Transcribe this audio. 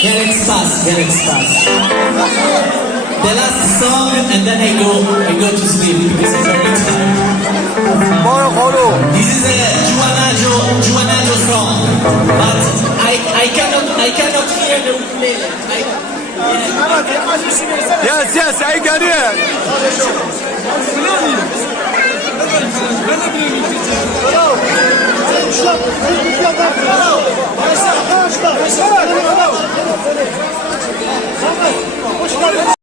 Get fast. The last song and then I go to sleep because I'm very tired. This is a Juanajo song, but I cannot hear the ukulele. Yes, I got it.